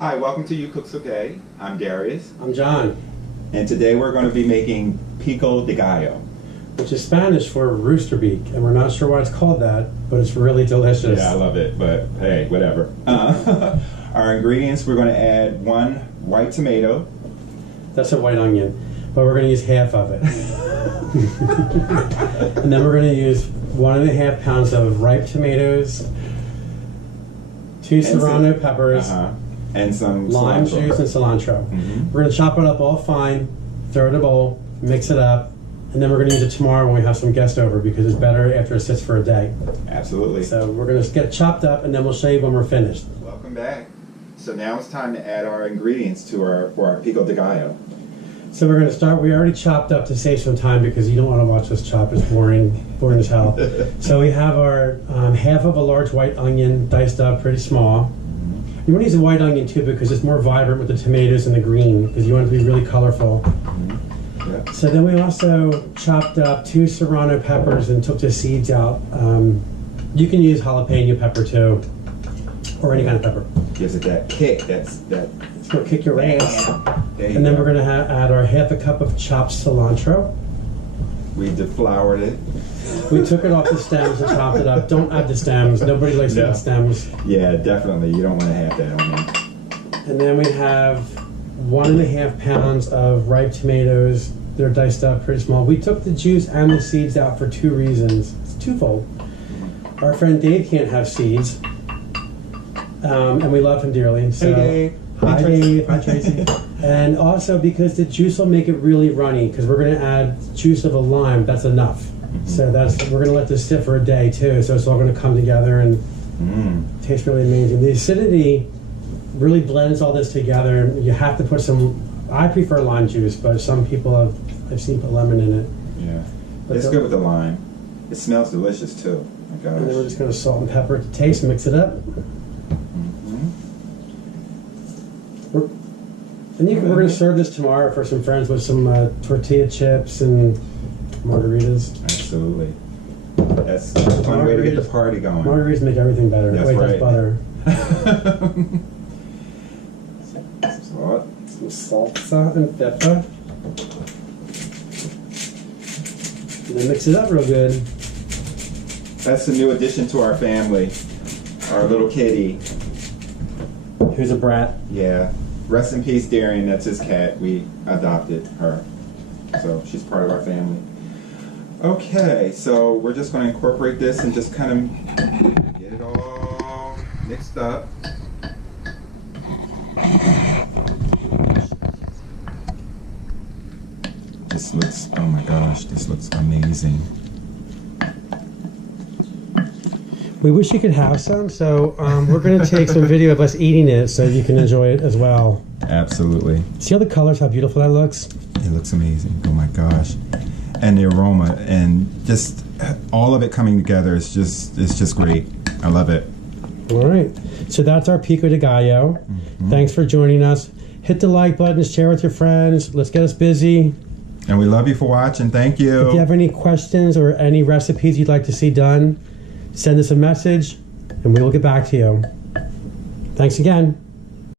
Hi, welcome to You Cooks Okay. I'm Darius. I'm John. And today we're going to be making Pico de Gallo, which is Spanish for rooster beak, and we're not sure why it's called that, but it's really delicious. Yeah, I love it, but hey, whatever. Our ingredients, we're going to add 1 white tomato. That's a white onion, but we're going to use half of it. And then we're going to use 1.5 pounds of ripe tomatoes, 2 serrano peppers, and some lime cilantro. juice and cilantro. We're going to chop it up all fine, throw it in a bowl, mix it up, and then we're going to use it tomorrow when we have some guests over because it's better after it sits for a day. Absolutely. So we're going to get chopped up and then we'll show you when we're finished. Welcome back. So now it's time to add our ingredients for our Pico de Gallo. So we're going to start, we already chopped up to save some time because you don't want to watch us chop, it's boring as hell. So we have our half of a large white onion diced up pretty small. You want to use a white onion too because it's more vibrant with the tomatoes and the green because you want it to be really colorful. Yep. So then we also chopped up 2 serrano peppers and took the seeds out. You can use jalapeno pepper too, or any kind of pepper. Gives it that kick, it's going to kick your ass. And then we're going to add our half a cup of chopped cilantro. We defloured it. We took it off the stems and chopped it up. Don't add the stems. Nobody likes the stems. Yeah, definitely. You don't want to have that on there. And then we have 1.5 pounds of ripe tomatoes. They're diced up pretty small. We took the juice and the seeds out for 2 reasons. It's twofold. Our friend Dave can't have seeds. And we love him dearly. So, hey Dave. Hi Dave. Hi Tracy. And also because the juice will make it really runny because we're going to add juice of a lime. That's enough. So we're going to let this sit for a day too. So it's all going to come together and taste really amazing. The acidity really blends all this together. And you have to put some, I prefer lime juice, but some people I've seen put lemon in it. Yeah. But it's good with the lime. It smells delicious too. Oh my gosh. And then we're just going to salt and pepper to taste, mix it up. And we're going to serve this tomorrow for some friends with some tortilla chips and margaritas. Absolutely. That's a fun way to get the party going. Margaritas make everything better. That's Wait, right. That's butter. Salt. Some salsa and pepper. And then mix it up real good. That's a new addition to our family. Our little kitty. Who's a brat. Yeah. Rest in peace, Darian. That's his cat. We adopted her. So she's part of our family. Okay, so we're just going to incorporate this and just kind of get it all mixed up. This looks, oh my gosh, this looks amazing. We wish you could have some, so we're going to take some video of us eating it so you can enjoy it as well. Absolutely. See all the colors, how beautiful that looks? It looks amazing. Oh my gosh. And the aroma and just all of it coming together is just great. I love it. All right. So that's our Pico de Gallo. Thanks for joining us. Hit the like button, share with your friends. Let's get us busy. And we love you for watching. Thank you. If you have any questions or any recipes you'd like to see done, send us a message and we will get back to you. Thanks again.